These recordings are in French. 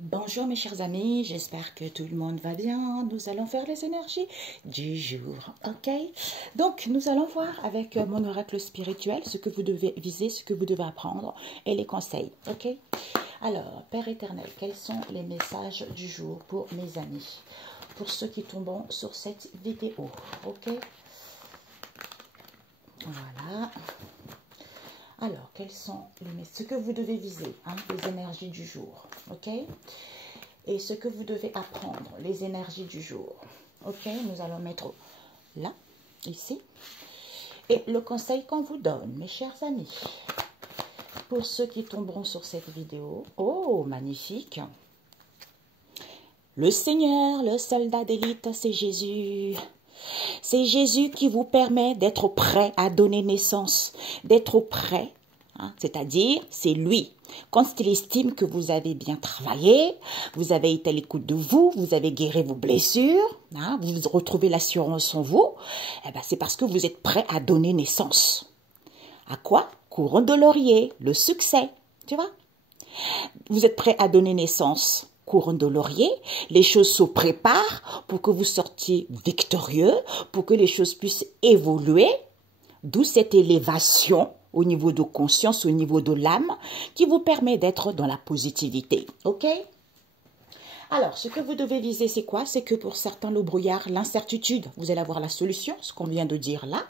Bonjour mes chers amis, j'espère que tout le monde va bien. Nous allons faire les énergies du jour, ok? Donc nous allons voir avec mon oracle spirituel ce que vous devez viser, ce que vous devez apprendre et les conseils, ok? Alors, Père éternel, quels sont les messages du jour pour mes amis? Pour ceux qui tomberont sur cette vidéo, ok? Voilà. Alors, quels sont ce que vous devez viser, hein, les énergies du jour, ok? Et ce que vous devez apprendre, les énergies du jour, ok? Nous allons mettre là, ici. Et le conseil qu'on vous donne, mes chers amis, pour ceux qui tomberont sur cette vidéo, oh, magnifique! Le Seigneur, le soldat d'élite, c'est Jésus. C'est Jésus qui vous permet d'être prêt à donner naissance, d'être prêt, hein, c'est-à-dire c'est lui. Quand il estime que vous avez bien travaillé, vous avez été à l'écoute de vous, vous avez guéri vos blessures, hein, vous retrouvez l'assurance en vous, eh ben c'est parce que vous êtes prêt à donner naissance. À quoi? Couronne de laurier, le succès, tu vois? Vous êtes prêt à donner naissance. Couronne de laurier, les choses se préparent pour que vous sortiez victorieux, pour que les choses puissent évoluer, d'où cette élévation au niveau de conscience, au niveau de l'âme, qui vous permet d'être dans la positivité. Ok? Alors, ce que vous devez viser, c'est quoi? C'est que pour certains, le brouillard, l'incertitude, vous allez avoir la solution, ce qu'on vient de dire là.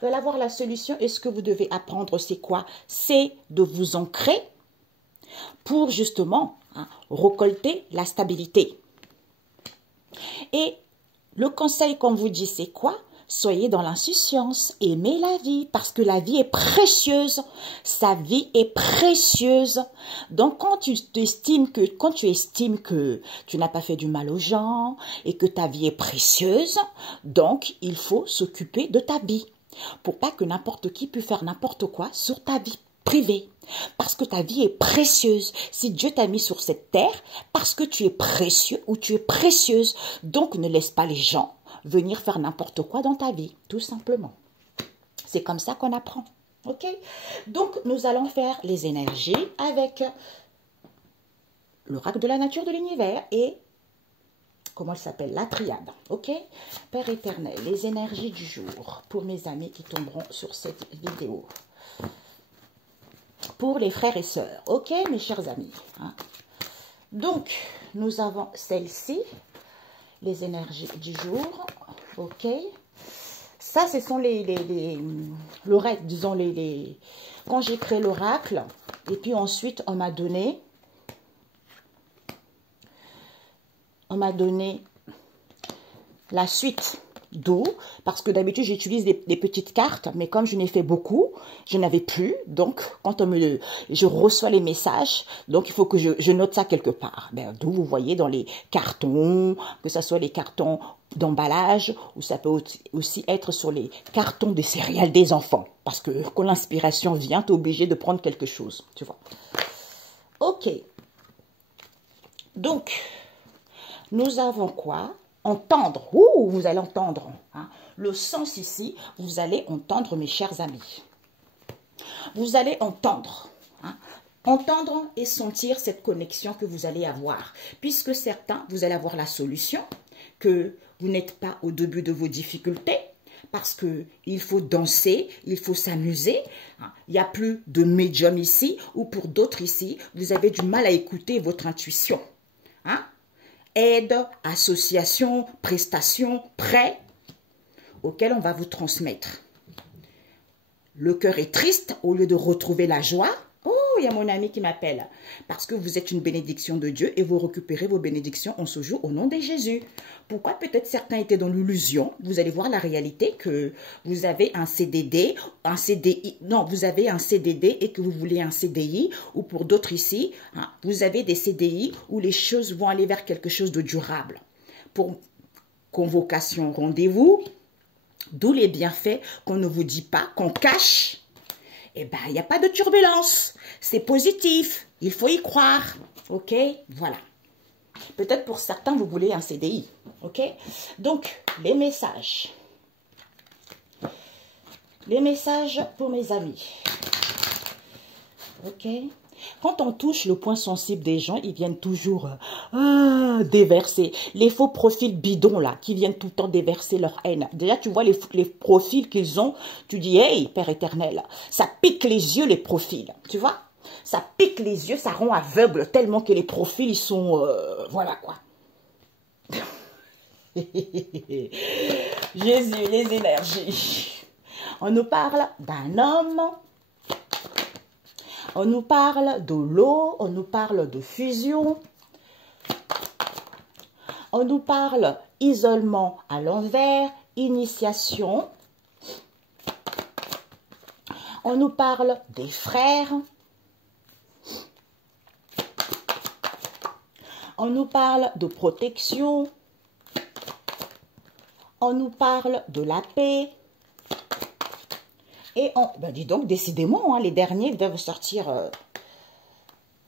Vous allez avoir la solution et ce que vous devez apprendre, c'est quoi? C'est de vous ancrer pour justement récolter la stabilité. Et le conseil qu'on vous dit, c'est quoi? Soyez dans l'insouciance, aimez la vie, parce que la vie est précieuse. Sa vie est précieuse. Donc, quand tu estimes que tu n'as pas fait du mal aux gens et que ta vie est précieuse, donc il faut s'occuper de ta vie. Pour pas que n'importe qui puisse faire n'importe quoi sur ta vie privée. Parce que ta vie est précieuse. Si Dieu t'a mis sur cette terre, parce que tu es précieux ou tu es précieuse, donc ne laisse pas les gens venir faire n'importe quoi dans ta vie, tout simplement. C'est comme ça qu'on apprend, ok? Donc, nous allons faire les énergies avec l'oracle de la nature de l'univers et, comment elle s'appelle? La triade, ok? Père éternel, les énergies du jour pour mes amis qui tomberont sur cette vidéo. Pour les frères et sœurs, ok, mes chers amis, hein? Donc, nous avons celle-ci, les énergies du jour, ok. Ça, ce sont l'oracle, disons, quand j'ai créé l'oracle, et puis ensuite, on m'a donné la suite. D'où, parce que d'habitude, j'utilise des petites cartes, mais comme je n'ai fait beaucoup, je n'avais plus. Donc, quand je reçois les messages, donc il faut que je note ça quelque part. D'où vous voyez dans les cartons, que ce soit les cartons d'emballage, ou ça peut aussi être sur les cartons des céréales des enfants. Parce que quand l'inspiration vient, tu es obligé de prendre quelque chose, tu vois. Ok. Donc, nous avons quoi? Entendre, ouh, vous allez entendre, hein, le sens ici, vous allez entendre, mes chers amis. Vous allez entendre, hein, entendre et sentir cette connexion que vous allez avoir. Puisque certains, vous allez avoir la solution, que vous n'êtes pas au début de vos difficultés, parce qu'il faut danser, il faut s'amuser. Hein. Il n'y a plus de médium ici, ou pour d'autres ici, vous avez du mal à écouter votre intuition. Hein? Aide, association, prestation, prêt, auquel on va vous transmettre. Le cœur est triste au lieu de retrouver la joie. Oh, il y a mon ami qui m'appelle. Parce que vous êtes une bénédiction de Dieu et vous récupérez vos bénédictions en ce jour au nom de Jésus. Pourquoi peut-être certains étaient dans l'illusion? Vous allez voir la réalité que vous avez un CDD, un CDI. Non, vous avez un CDD et que vous voulez un CDI. Ou pour d'autres ici, hein, vous avez des CDI où les choses vont aller vers quelque chose de durable. Pour convocation, rendez-vous, d'où les bienfaits qu'on ne vous dit pas, qu'on cache. Eh bien, il n'y a pas de turbulence. C'est positif. Il faut y croire. OK? Voilà. Peut-être pour certains, vous voulez un CDI. OK? Donc, les messages. Les messages pour mes amis. OK? Quand on touche le point sensible des gens, ils viennent toujours déverser. Les faux profils bidons, là, qui viennent tout le temps déverser leur haine. Déjà, tu vois les profils qu'ils ont, tu dis, hey, Père éternel, ça pique les yeux, les profils. Tu vois? Ça pique les yeux, ça rend aveugle tellement que les profils, ils sont... voilà, quoi. Jésus, les énergies. On nous parle d'un homme... On nous parle de l'eau, on nous parle de fusion, on nous parle isolement à l'envers, initiation, on nous parle des frères, on nous parle de protection, on nous parle de la paix. Et dis donc, décidément, hein, les derniers doivent sortir,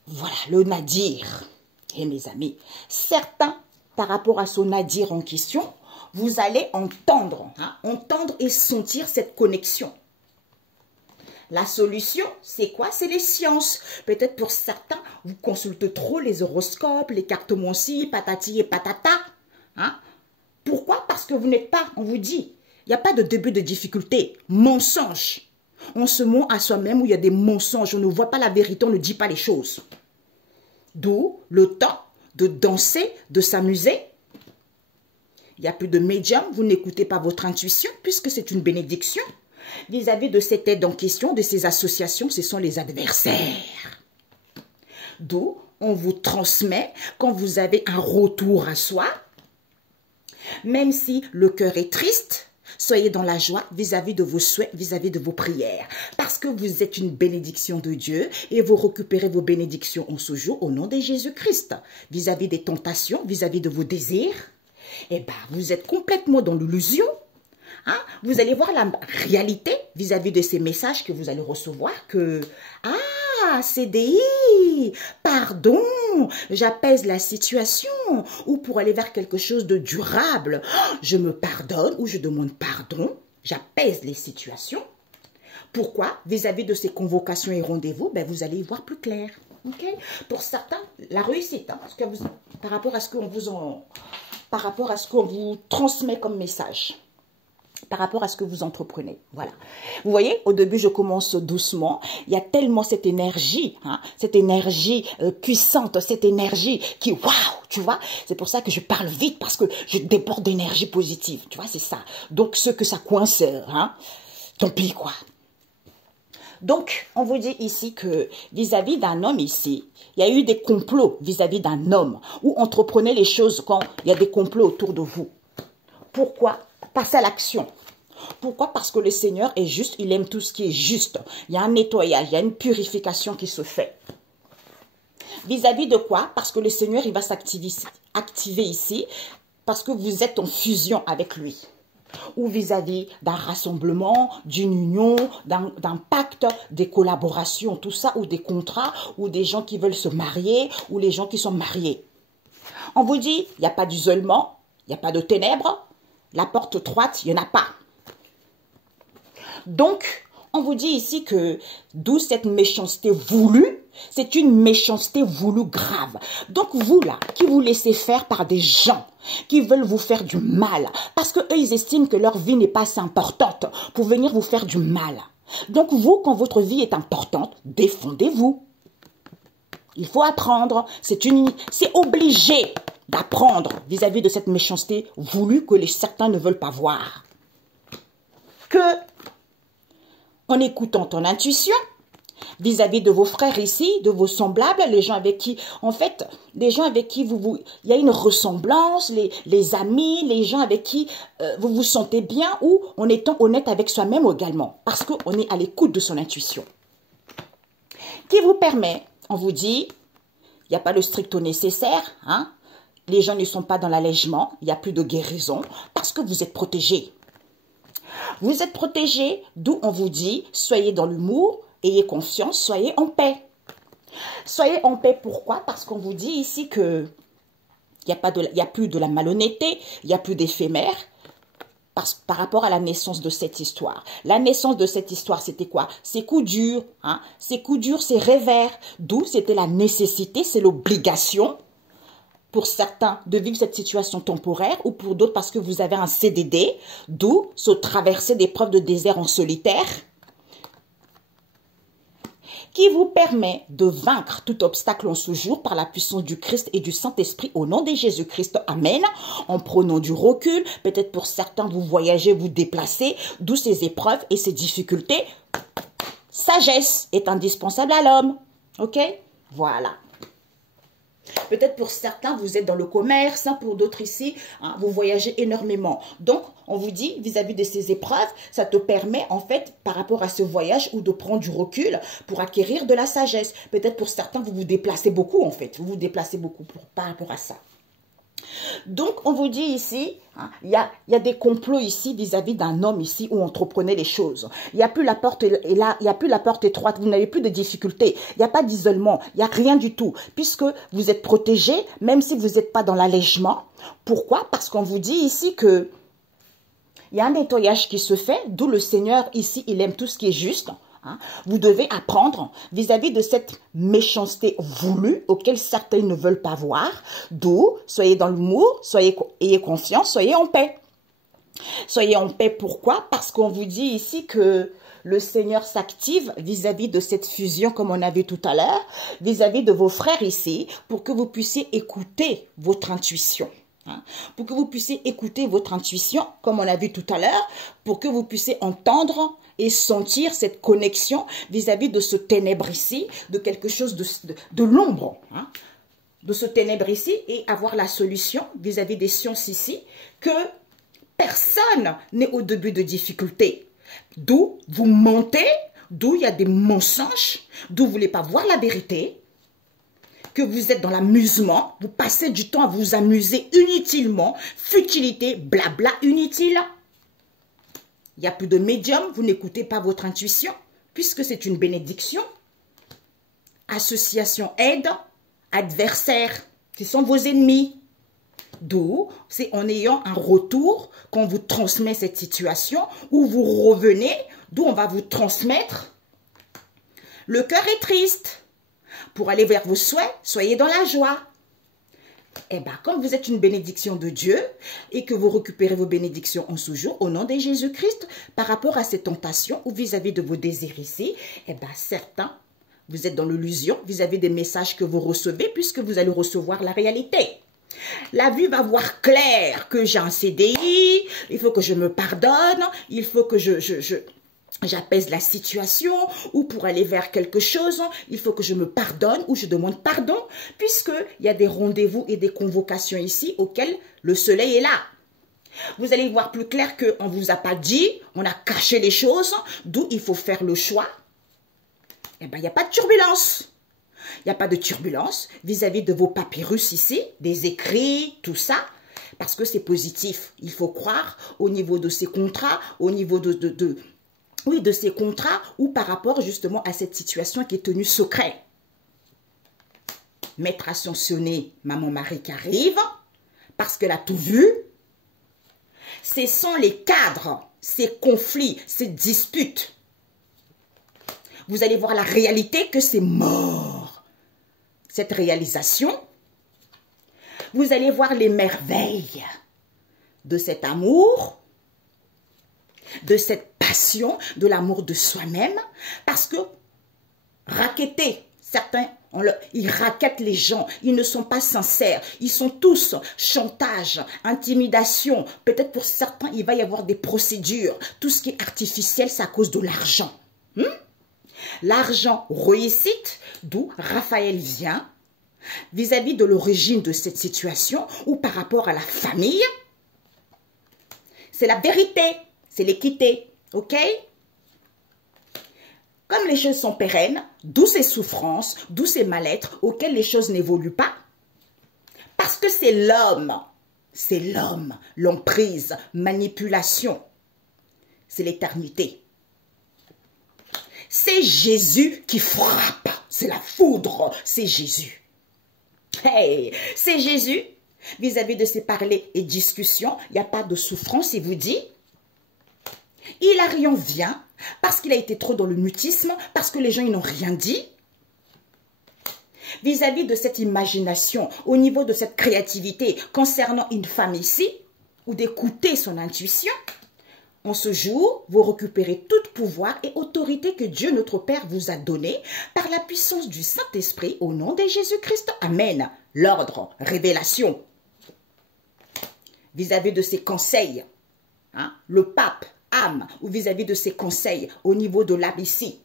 voilà, le nadir. Et mes amis, certains, par rapport à ce nadir en question, vous allez entendre, entendre et sentir cette connexion. La solution, c'est quoi? C'est les sciences. Peut-être pour certains, vous consultez trop les horoscopes, les cartes Monsi, patati et patata. Hein? Pourquoi? Parce que vous n'êtes pas, on vous dit, il n'y a pas de début de difficulté. Mensonge. On se ment à soi-même où il y a des mensonges. On ne voit pas la vérité, on ne dit pas les choses. D'où le temps de danser, de s'amuser. Il n'y a plus de médium, vous n'écoutez pas votre intuition puisque c'est une bénédiction. Vis-à-vis de cette aide en question, de ces associations, ce sont les adversaires. D'où on vous transmet quand vous avez un retour à soi. Même si le cœur est triste, soyez dans la joie vis-à-vis de vos souhaits, vis-à-vis de vos prières. Parce que vous êtes une bénédiction de Dieu et vous récupérez vos bénédictions en ce jour au nom de Jésus-Christ. Vis-à-vis des tentations, vis-à-vis de vos désirs, eh bien, vous êtes complètement dans l'illusion. Hein? Vous allez voir la réalité vis-à-vis de ces messages que vous allez recevoir que, CDI, pardon, j'apaise la situation, ou pour aller vers quelque chose de durable, je me pardonne ou je demande pardon, j'apaise les situations. Pourquoi? Vis-à-vis de ces convocations et rendez-vous, ben vous allez y voir plus clair. Okay? Pour certains, la réussite, hein, parce que par rapport à ce qu'on vous transmet comme message. Par rapport à ce que vous entreprenez. Voilà. Vous voyez, au début, je commence doucement. Il y a tellement cette énergie puissante, cette énergie qui, waouh, tu vois. C'est pour ça que je parle vite, parce que je déborde d'énergie positive. Tu vois, c'est ça. Donc, ceux que ça coince, tant pis, quoi. Donc, on vous dit ici que vis-à-vis d'un homme ici, il y a eu des complots vis-à-vis d'un homme, où entreprenez les choses quand il y a des complots autour de vous. Pourquoi? Passer à l'action. Pourquoi? Parce que le Seigneur est juste, il aime tout ce qui est juste. Il y a un nettoyage, il y a une purification qui se fait. Vis-à-vis de quoi? Parce que le Seigneur, il va activer ici, parce que vous êtes en fusion avec lui. Ou vis-à-vis d'un rassemblement, d'une union, d'un pacte, des collaborations, tout ça, ou des contrats, ou des gens qui veulent se marier, ou les gens qui sont mariés. On vous dit, il n'y a pas d'isolement, il n'y a pas de ténèbres, la porte étroite, il n'y en a pas. Donc, on vous dit ici que d'où cette méchanceté voulue, c'est une méchanceté voulue grave. Donc vous là, qui vous laissez faire par des gens qui veulent vous faire du mal, parce qu'eux ils estiment que leur vie n'est pas assez importante pour venir vous faire du mal. Donc vous, quand votre vie est importante, défendez-vous. Il faut apprendre, c'est obligé d'apprendre vis-à-vis de cette méchanceté voulue que certains ne veulent pas voir. Que, en écoutant ton intuition, vis-à-vis de vos frères ici, de vos semblables, les gens avec qui, en fait, les gens avec qui il y a une ressemblance, les amis, les gens avec qui vous vous sentez bien, ou en étant honnête avec soi-même également, parce qu'on est à l'écoute de son intuition. Qui vous permet, on vous dit, il n'y a pas le stricto nécessaire, hein? Les gens ne sont pas dans l'allègement, il n'y a plus de guérison, parce que vous êtes protégés. Vous êtes protégés, d'où on vous dit, soyez dans l'humour, ayez confiance, soyez en paix. Soyez en paix, pourquoi? Parce qu'on vous dit ici que il n'y a plus de la malhonnêteté, il n'y a plus d'éphémère. par rapport à la naissance de cette histoire. La naissance de cette histoire, c'était quoi? C'est coups durs, hein? C'est coups durs, c'est revers. D'où c'était la nécessité, c'est l'obligation pour certains de vivre cette situation temporaire ou pour d'autres parce que vous avez un CDD, d'où se traverser des preuves de désert en solitaire qui vous permet de vaincre tout obstacle en ce jour par la puissance du Christ et du Saint-Esprit au nom de Jésus-Christ. Amen. En prenant du recul, peut-être pour certains, vous voyagez, vous déplacez, d'où ces épreuves et ces difficultés. Sagesse est indispensable à l'homme. Ok? Voilà. Peut-être pour certains, vous êtes dans le commerce, hein, pour d'autres ici, hein, vous voyagez énormément. Donc, on vous dit, vis-à-vis de ces épreuves, ça te permet, en fait, par rapport à ce voyage, ou de prendre du recul pour acquérir de la sagesse. Peut-être pour certains, vous vous déplacez beaucoup, en fait. Vous vous déplacez beaucoup par rapport à ça. Donc, on vous dit ici, hein, il y a des complots ici vis-à-vis d'un homme ici où on entreprenait les choses. Il n'y a plus la porte il y a plus la porte étroite, vous n'avez plus de difficultés, il n'y a pas d'isolement, il n'y a rien du tout, puisque vous êtes protégé, même si vous n'êtes pas dans l'allègement. Pourquoi? Parce qu'on vous dit ici que il y a un nettoyage qui se fait, d'où le Seigneur ici, il aime tout ce qui est juste. Vous devez apprendre vis-à-vis de cette méchanceté voulue auquel certains ne veulent pas voir. D'où, soyez dans l'humour, ayez confiance, soyez en paix. Soyez en paix, pourquoi? Parce qu'on vous dit ici que le Seigneur s'active vis-à-vis de cette fusion, comme on a vu tout à l'heure, vis-à-vis de vos frères ici, pour que vous puissiez écouter votre intuition. Pour que vous puissiez écouter votre intuition, comme on a vu tout à l'heure, pour que vous puissiez entendre et sentir cette connexion vis-à-vis de ce ténèbre ici, de quelque chose de l'ombre, hein, de ce ténèbre ici, et avoir la solution vis-à-vis des sciences ici, que personne n'est au début de difficulté. D'où vous mentez, d'où il y a des mensonges, d'où vous ne voulez pas voir la vérité, que vous êtes dans l'amusement, vous passez du temps à vous amuser inutilement, futilité, blabla inutile. Il n'y a plus de médium, vous n'écoutez pas votre intuition, puisque c'est une bénédiction. Association aide, adversaire, ce sont vos ennemis. D'où, c'est en ayant un retour qu'on vous transmet cette situation, où vous revenez, d'où on va vous transmettre. Le cœur est triste. Pour aller vers vos souhaits, soyez dans la joie. Eh bien, comme vous êtes une bénédiction de Dieu et que vous récupérez vos bénédictions en ce jour, au nom de Jésus-Christ, par rapport à ces tentations ou vis-à-vis de vos désirs ici, eh bien, certains, vous êtes dans l'illusion vis-à-vis des messages que vous recevez puisque vous allez recevoir la réalité. La vue va voir clair que j'ai un CDI, il faut que je me pardonne, il faut que j'apaise la situation, ou pour aller vers quelque chose, il faut que je me pardonne ou je demande pardon, puisqu'il y a des rendez-vous et des convocations ici auxquelles le soleil est là. Vous allez voir plus clair qu'on ne vous a pas dit, on a caché les choses, d'où il faut faire le choix. Eh bien, il n'y a pas de turbulence. Il n'y a pas de turbulence vis-à-vis de vos papyrus ici, des écrits, tout ça, parce que c'est positif. Il faut croire au niveau de ces contrats, au niveau de ces contrats ou par rapport justement à cette situation qui est tenue secret. Maître ascensionné, maman Marie qui arrive, parce qu'elle a tout vu. Ce sont les cadres, ces conflits, ces disputes. Vous allez voir la réalité que c'est mort. Cette réalisation, vous allez voir les merveilles de cet amour, de cette passion, de l'amour de soi-même, parce que raqueter, certains, ils raquettent les gens, ils ne sont pas sincères, ils sont tous chantage, intimidation, peut-être pour certains, il va y avoir des procédures, tout ce qui est artificiel, c'est à cause de l'argent. L'argent réussite, d'où Raphaël vient, vis-à-vis de l'origine de cette situation, ou par rapport à la famille, c'est la vérité. C'est l'équité, ok? Comme les choses sont pérennes, d'où ces souffrances, d'où ces mal-être auxquels les choses n'évoluent pas. Parce que c'est l'homme, l'emprise, manipulation. C'est l'éternité. C'est Jésus qui frappe, c'est la foudre, c'est Jésus. Hey, c'est Jésus. Vis-à-vis de ces parlers et discussions, il n'y a pas de souffrance, il vous dit. Hilarion vient parce qu'il a été trop dans le mutisme, parce que les gens ils n'ont rien dit. Vis-à-vis de cette imagination, au niveau de cette créativité concernant une femme ici, ou d'écouter son intuition, en ce jour, vous récupérez tout pouvoir et autorité que Dieu notre Père vous a donné par la puissance du Saint-Esprit au nom de Jésus-Christ. Amen. L'ordre, révélation. Vis-à-vis de ses conseils, hein, le pape, âme, ou vis-à-vis de ses conseils au niveau de l'âme ici.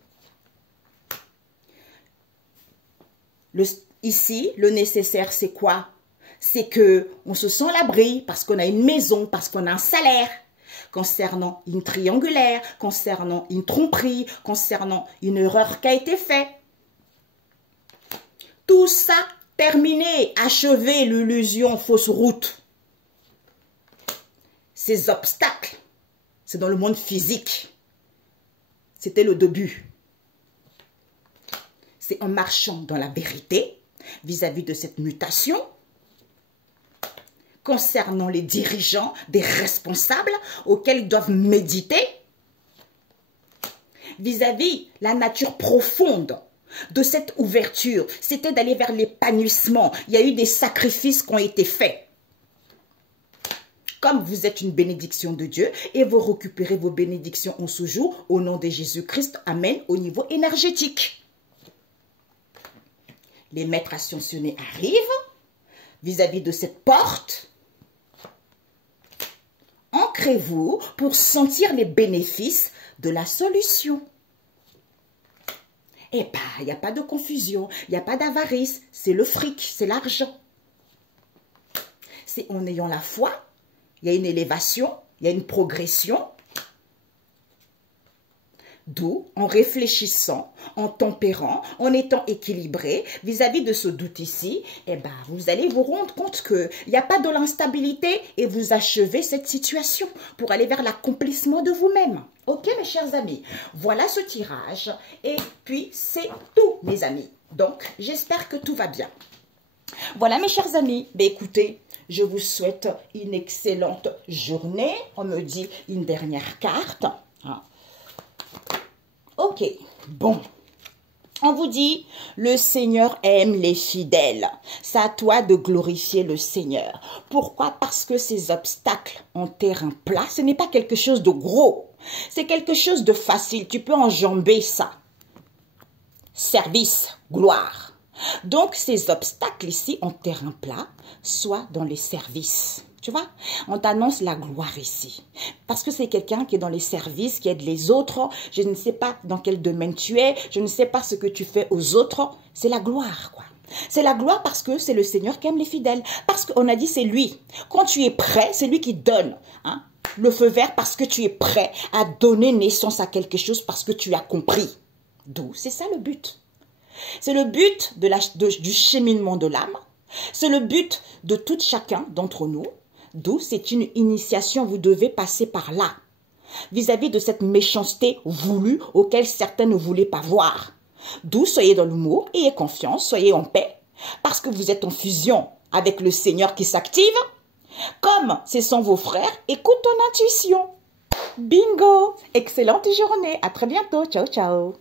Ici, le nécessaire, c'est quoi? C'est qu'on se sent à l'abri parce qu'on a une maison, parce qu'on a un salaire. Concernant une triangulaire, concernant une tromperie, concernant une erreur qui a été faite. Tout ça, terminé, achevé l'illusion fausse route. Ces obstacles, c'est dans le monde physique. C'était le début. C'est en marchant dans la vérité, vis-à-vis de cette mutation, concernant les dirigeants, des responsables auxquels ils doivent méditer, vis-à-vis la nature profonde de cette ouverture, c'était d'aller vers l'épanouissement. Il y a eu des sacrifices qui ont été faits. Comme vous êtes une bénédiction de Dieu et vous récupérez vos bénédictions en ce jour, au nom de Jésus-Christ, amen, au niveau énergétique. Les maîtres ascensionnés arrivent vis-à-vis de cette porte. Ancrez-vous pour sentir les bénéfices de la solution. Eh bien, il n'y a pas de confusion, il n'y a pas d'avarice, c'est le fric, c'est l'argent. C'est en ayant la foi, il y a une élévation, il y a une progression. D'où, en réfléchissant, en tempérant, en étant équilibré vis-à-vis de ce doute ici, eh ben, vous allez vous rendre compte qu'il n'y a pas de l'instabilité et vous achevez cette situation pour aller vers l'accomplissement de vous-même. Ok, mes chers amis, voilà ce tirage et puis c'est tout, mes amis. Donc, j'espère que tout va bien. Voilà, mes chers amis, ben, écoutez, je vous souhaite une excellente journée. On me dit une dernière carte. Hein. Ok, bon. On vous dit, le Seigneur aime les fidèles. C'est à toi de glorifier le Seigneur. Pourquoi? Parce que ces obstacles en terrain plat, ce n'est pas quelque chose de gros. C'est quelque chose de facile. Tu peux enjamber ça. Service, gloire. Donc, ces obstacles ici en terrain plat, soit dans les services. Tu vois, on t'annonce la gloire ici. Parce que c'est quelqu'un qui est dans les services, qui aide les autres. Je ne sais pas dans quel domaine tu es. Je ne sais pas ce que tu fais aux autres. C'est la gloire, quoi. C'est la gloire parce que c'est le Seigneur qui aime les fidèles. Parce qu'on a dit c'est lui. Quand tu es prêt, c'est lui qui donne hein, le feu vert parce que tu es prêt à donner naissance à quelque chose parce que tu as compris. D'où, c'est ça le but. C'est le but du cheminement de l'âme. C'est le but de tout chacun d'entre nous. D'où c'est une initiation, vous devez passer par là. Vis-à-vis de cette méchanceté voulue auquel certains ne voulaient pas voir. D'où soyez dans l'humour, ayez confiance, soyez en paix. Parce que vous êtes en fusion avec le Seigneur qui s'active. Comme ce sont vos frères, écoute ton intuition. Bingo! Excellente journée. À très bientôt. Ciao, ciao.